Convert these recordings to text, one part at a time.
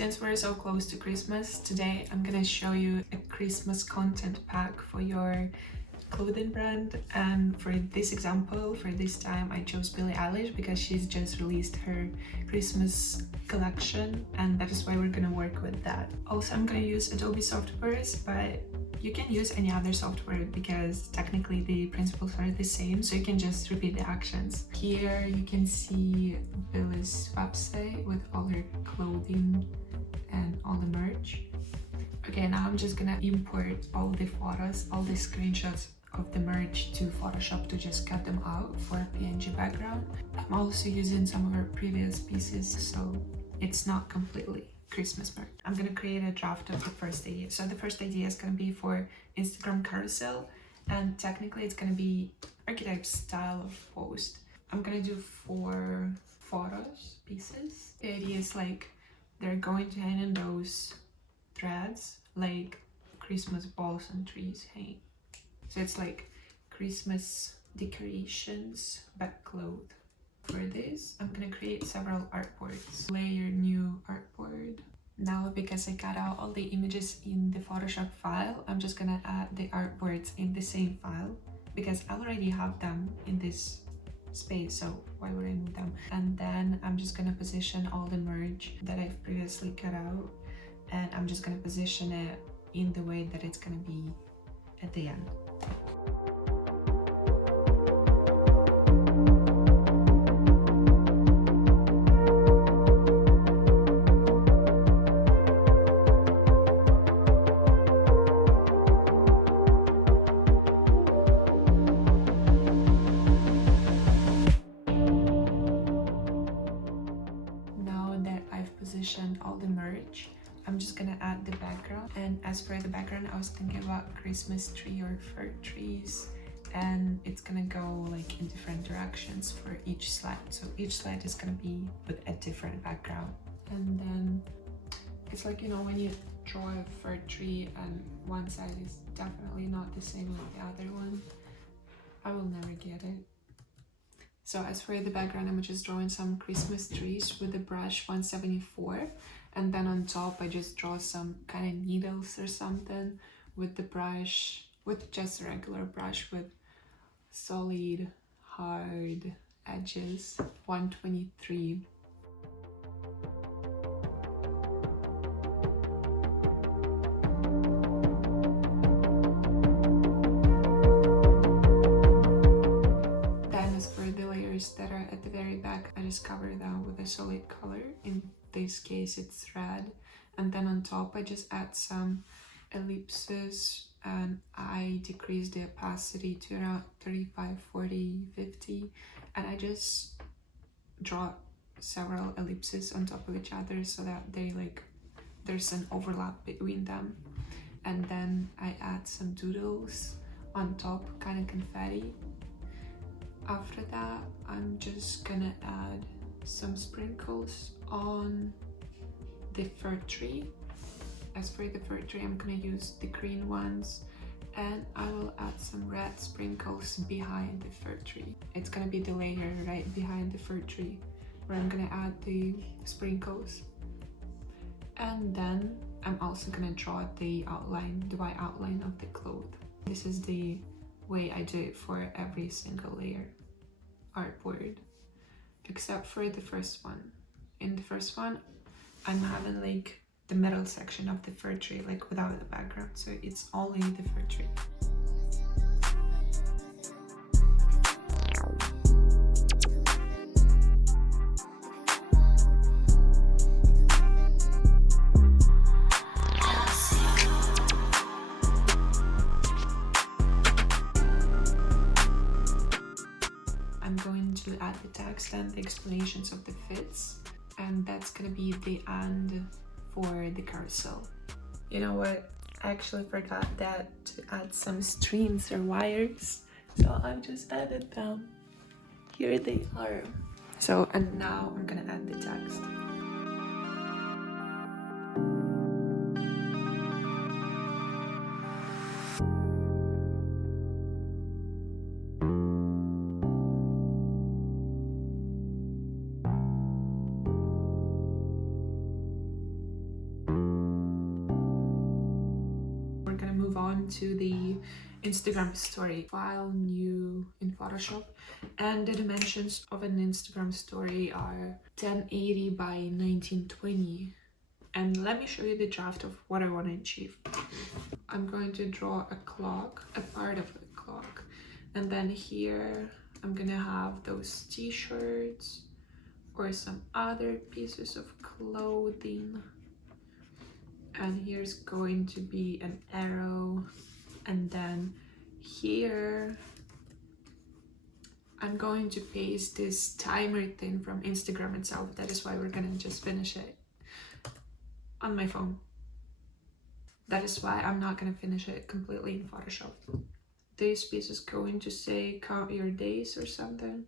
Since we're so close to Christmas, today I'm gonna show you a Christmas content pack for your clothing brand. And for this example, for this time, I chose Billie because she's just released her Christmas collection, and that is why we're gonna work with that. Also, I'm gonna use Adobe softwares, but you can use any other software because technically the principles are the same, so you can just repeat the actions. Here you can see Billie's website with all her clothing and all the merch. Okay, now I'm just gonna import all the photos, all the screenshots of the merch to Photoshop to just cut them out for a PNG background. I'm also using some of our previous pieces, so it's not completely Christmas merch. I'm gonna create a draft of the first idea. So the first idea is gonna be for Instagram Carousel, and technically it's gonna be archetype style of post. I'm gonna do 4 photos pieces. The idea is like they're going to hang in those threads like Christmas balls and trees hang. So it's like Christmas decorations but clothes. For this, I'm gonna create several artboards. Layer new artboard. Now, because I cut out all the images in the Photoshop file, I'm just gonna add the artboards in the same file because I already have them in this space, so why would I move them? And then I'm just gonna position all the merge that I've previously cut out, and I'm just gonna position it in the way that it's gonna be at the end. Position all the merch, I'm just gonna add the background. And as for the background, I was thinking about Christmas tree or fir trees, and it's gonna go like in different directions for each slide. So each slide is gonna be with a different background. And then it's like, you know, when you draw a fir tree and one side is definitely not the same like the other one, I will never get it. So as for the background, I'm just drawing some Christmas trees with the brush 174, and then on top I just draw some kind of needles or something with the brush, with just a regular brush with solid hard edges, 123. That are at the very back, I just cover them with a solid color. In this case it's red, and then on top I just add some ellipses and I decrease the opacity to around 35, 40, 50, and I just draw several ellipses on top of each other so that they like there's an overlap between them. And then I add some doodles on top, kind of confetti. After that, I'm just gonna add some sprinkles on the fir tree. As for the fir tree, I'm gonna use the green ones, and I will add some red sprinkles behind the fir tree. It's gonna be the layer right behind the fir tree where I'm gonna add the sprinkles. And then I'm also gonna draw the outline, the white outline of the cloth. This is the way I do it for every single layer artboard, except for the first one. In the first one, I'm having like the middle section of the fir tree, like without the background, so it's only the fir tree. I'm going to add the text and the explanations of the fits, and that's gonna be the end for the carousel. You know what? I actually forgot that to add some strings or wires, so I've just added them. Here they are. So, and now I'm gonna add the text. into the Instagram story. File new in Photoshop, and the dimensions of an Instagram story are 1080 by 1920. And let me show you the draft of what I want to achieve. I'm going to draw a clock, a part of a clock, and then here I'm gonna have those t-shirts or some other pieces of clothing, and here's going to be an arrow, and then here I'm going to paste this timer thing from Instagram itself. That is why we're gonna just finish it on my phone. That is why I'm not gonna finish it completely in Photoshop. This piece is going to say count your days or something.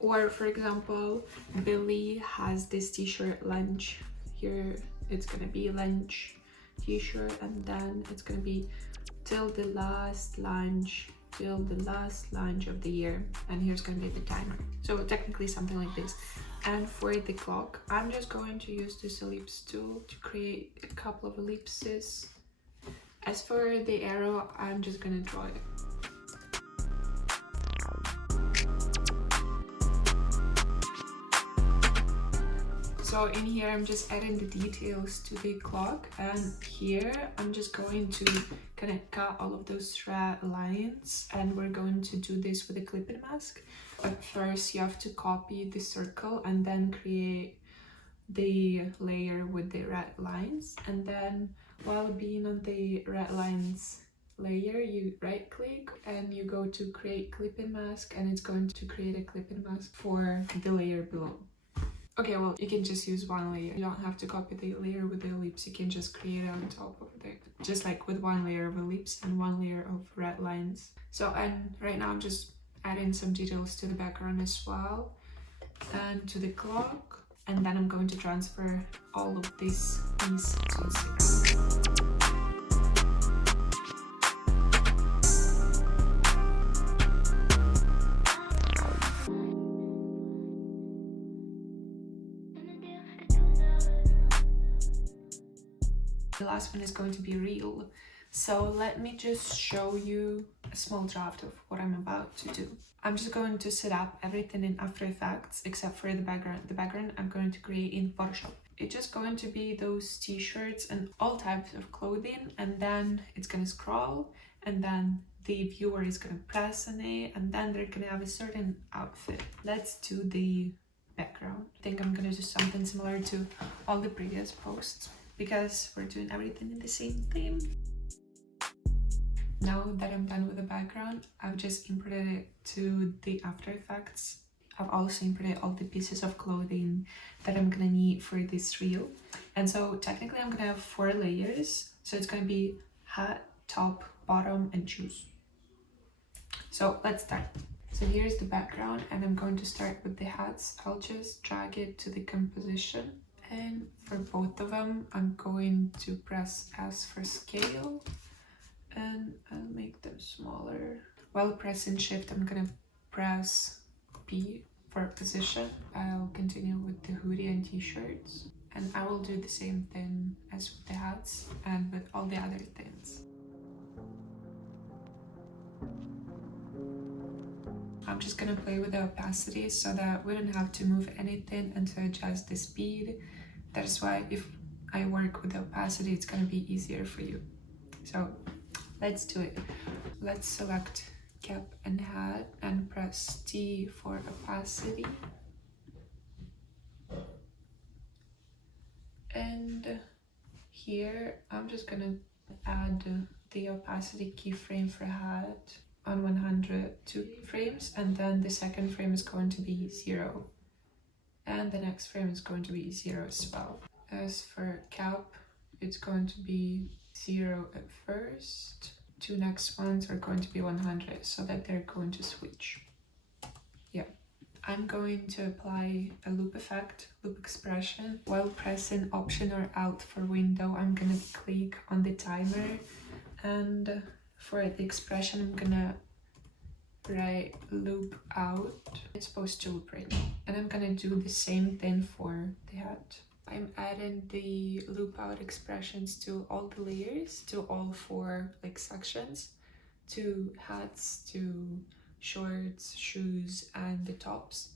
Or for example, Billie has this t-shirt lunch. Here it's gonna be lunch t-shirt, and then it's gonna be till the last lunch of the year, and here's gonna be the timer. So technically something like this. And for the clock, I'm just going to use this ellipse tool to create a couple of ellipses. As for the arrow, I'm just gonna draw it. So in here, I'm just adding the details to the clock, and here I'm just going to kind of cut all of those thread lines, and we're going to do this with a clipping mask. But first you have to copy the circle and then create the layer with the red lines, and then while being on the red lines layer, you right click and you go to create clipping mask, and it's going to create a clipping mask for the layer below. Okay, well, you can just use one layer. You don't have to copy the layer with the ellipse. You can just create it on top of it, just like with one layer of ellipse and one layer of red lines. So, and right now I'm just adding some details to the background as well, and to the clock, and then I'm going to transfer all of this piece to Instagram. The last one is going to be real. So let me just show you a small draft of what I'm about to do. I'm just going to set up everything in After Effects except for the background. The background I'm going to create in Photoshop. It's just going to be those t-shirts and all types of clothing, and then it's gonna scroll, and then the viewer is gonna press on it, and then they're gonna have a certain outfit. Let's do the background. I think I'm gonna do something similar to all the previous posts, because we're doing everything in the same theme. Now that I'm done with the background, I've just imported it to the After Effects. I've also imported all the pieces of clothing that I'm gonna need for this reel. And so technically I'm gonna have 4 layers. So it's gonna be hat, top, bottom, and shoes. So let's start. So here's the background, and I'm going to start with the hats. I'll just drag it to the composition. And for both of them, I'm going to press S for scale, and I'll make them smaller. While pressing Shift, I'm gonna press P for position. I'll continue with the hoodie and t-shirts, and I will do the same thing as with the hats and with all the other things. I'm just gonna play with the opacity so that we don't have to move anything and to adjust the speed. That is why if I work with the opacity, it's gonna be easier for you. So let's do it. Let's select cap and hat and press T for opacity. And here I'm just gonna add the opacity keyframe for hat on 102 frames, and then the second frame is going to be 0. And the next frame is going to be 0 as well. As for cap, it's going to be 0 at first. 2 next ones are going to be 100, so that they're going to switch. Yeah. I'm going to apply a loop effect, loop expression. While pressing Option or Alt for window, I'm gonna click on the timer, and for the expression, I'm gonna write loop out. It's supposed to loop right now. And I'm gonna do the same thing for the hat. I'm adding the loop out expressions to all the layers, to all four like sections, to hats, to shorts, shoes, and the tops.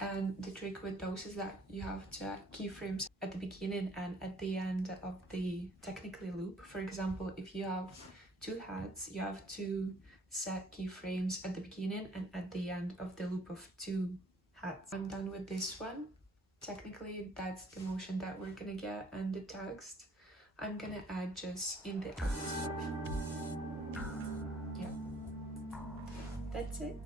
And the trick with those is that you have to add keyframes at the beginning and at the end of the technically loop. For example, if you have two hats, you have to set keyframes at the beginning and at the end of the loop of two hats. I'm done with this one. Technically, that's the motion that we're gonna get, and the text I'm gonna add just in the end. Yeah, that's it.